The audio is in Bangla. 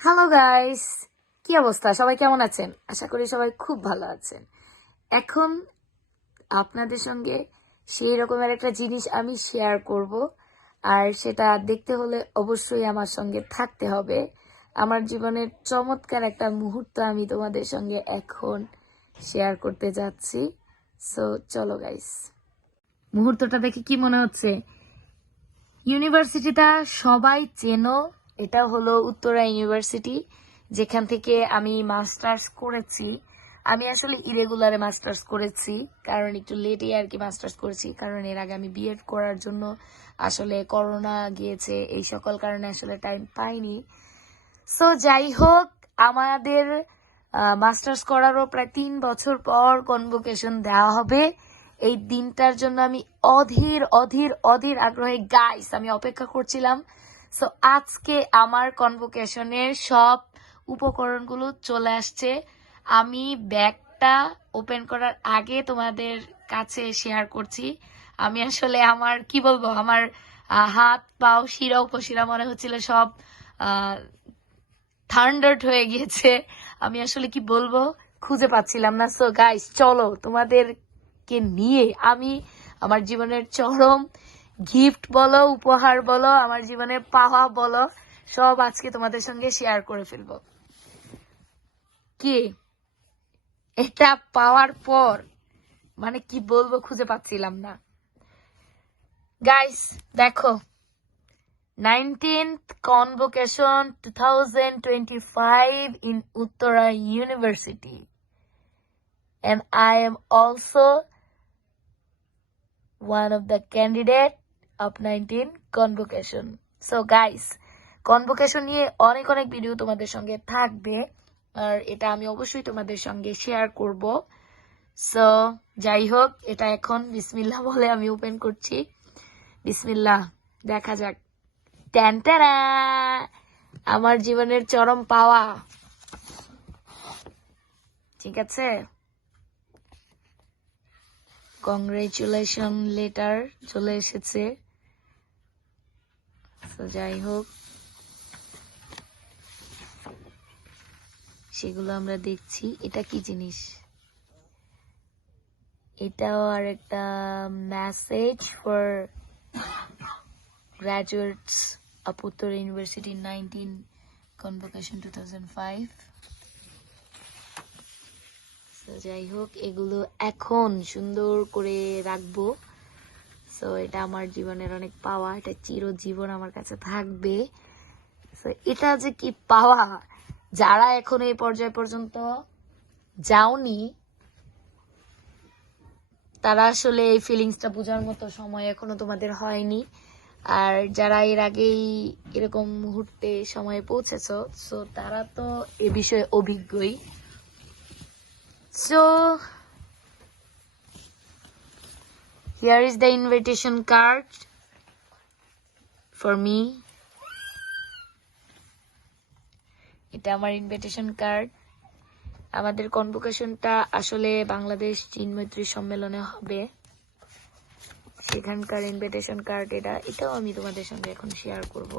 হ্যালো গাইস কি অবস্থা? সবাই কেমন আছেন? আশা করি সবাই খুব ভালো আছেন। এখন আপনাদের সঙ্গে সেই রকমের একটা জিনিস আমি শেয়ার করব। আর সেটা দেখতে হলে অবশ্যই আমার সঙ্গে থাকতে হবে। আমার জীবনের চমৎকার একটা মুহূর্ত আমি তোমাদের সঙ্গে এখন শেয়ার করতে যাচ্ছি। সো চলো গাইস মুহূর্তটা দেখে কি মনে হচ্ছে? ইউনিভার্সিটিটা সবাই চেনো। এটা হলো উত্তরা ইউনিভার্সিটি, যেখান থেকে আমি মাস্টার্স করেছি। আমি আসলে ইরেগুলারে মাস্টার্স করেছি, কারণ একটু লেটে আর কি মাস্টার্স করেছি, কারণ এর আগে আমি বিএড করার জন্য আসলে করোনা গিয়েছে, এই সকল কারণে আসলে টাইম পাইনি। সো যাই হোক, আমাদের মাস্টার্স করারও প্রায় তিন বছর পর কনভোকেশন দেওয়া হবে। এই দিনটার জন্য আমি অধীর অধীর অধীর আগ্রহে গাইস আমি অপেক্ষা করছিলাম। সো আজকে আমার কনভোকেশনের সব উপকরণগুলো চলে আসছে। আমি ব্যাগটা ওপেন করার আগে তোমাদের কাছে শেয়ার করছি। আমি আসলে আমার, কি বলব, আমার হাত, পাও, শিরা, উপশিরা মনে হচ্ছিল সব থান্ডার্ড হয়ে গিয়েছে। আমি আসলে কি বলব, খুঁজে পাচ্ছিলাম না। সো গাইস চলো তোমাদেরকে নিয়ে আমি আমার জীবনের চরম গিফট বলো, উপহার বলো, আমার জীবনে পাওয়া বলো, সব আজকে তোমাদের সঙ্গে শেয়ার করে ফেলব। কি? এটা পাওয়ার পর মানে কি বলব খুঁজে পাচ্ছিলাম না। গাইস দেখো 19th convocation 2025 in Uttara University. And I am also one of the candidate of 19 convocation. So guys, convocation নিয়ে অনেক অনেক ভিডিও তোমাদের সঙ্গে থাকবে। আর এটা আমি অবশ্যই তোমাদের সঙ্গে শেয়ার করব। সো যাই হোক এটা এখন বিসমিল্লাহ বলে আমি ওপেন করছি। বিসমিল্লাহ দেখা যাক। ট্যান্টারা আমার জীবনের চরম পাওয়া। ঠিক আছে? কংগ্রেচুলেশন লেটার চলে এসেছে। যাই হোক সেগুলো আমরা দেখছি। এটা কি জিনিস? এটাও আর একটা message for Uttara University 19 convocation 2005 So, যাই হোক এগুলো এখন সুন্দর করে রাখব। সো এটা আমার জীবনের অনেক পাওয়া এটা চিরজীবন আমার কাছে থাকবে। So, এটা যে কি পাওয়া যারা এখন এই পর্যায় পর্যন্ত যাওনি তারা আসলে এই ফিলিংসটা বোঝার মতো সময় এখনও তোমাদের হয়নি। আর যারা এর আগেই এরকম মুহূর্তে সময়ে পৌঁছেছো সো তারা তো এ বিষয়ে অভিজ্ঞই। So here is the invitation card for me এটা আমার ইনভিটেশন কার্ড আমাদের কনভোকেশনটা আসলে বাংলাদেশ চীন মৈত্রী সম্মেলনে হবে। সেখানকার ইনভিটেশন কার্ড এটা। এটাও আমি তোমাদের সঙ্গে এখন শেয়ার করব।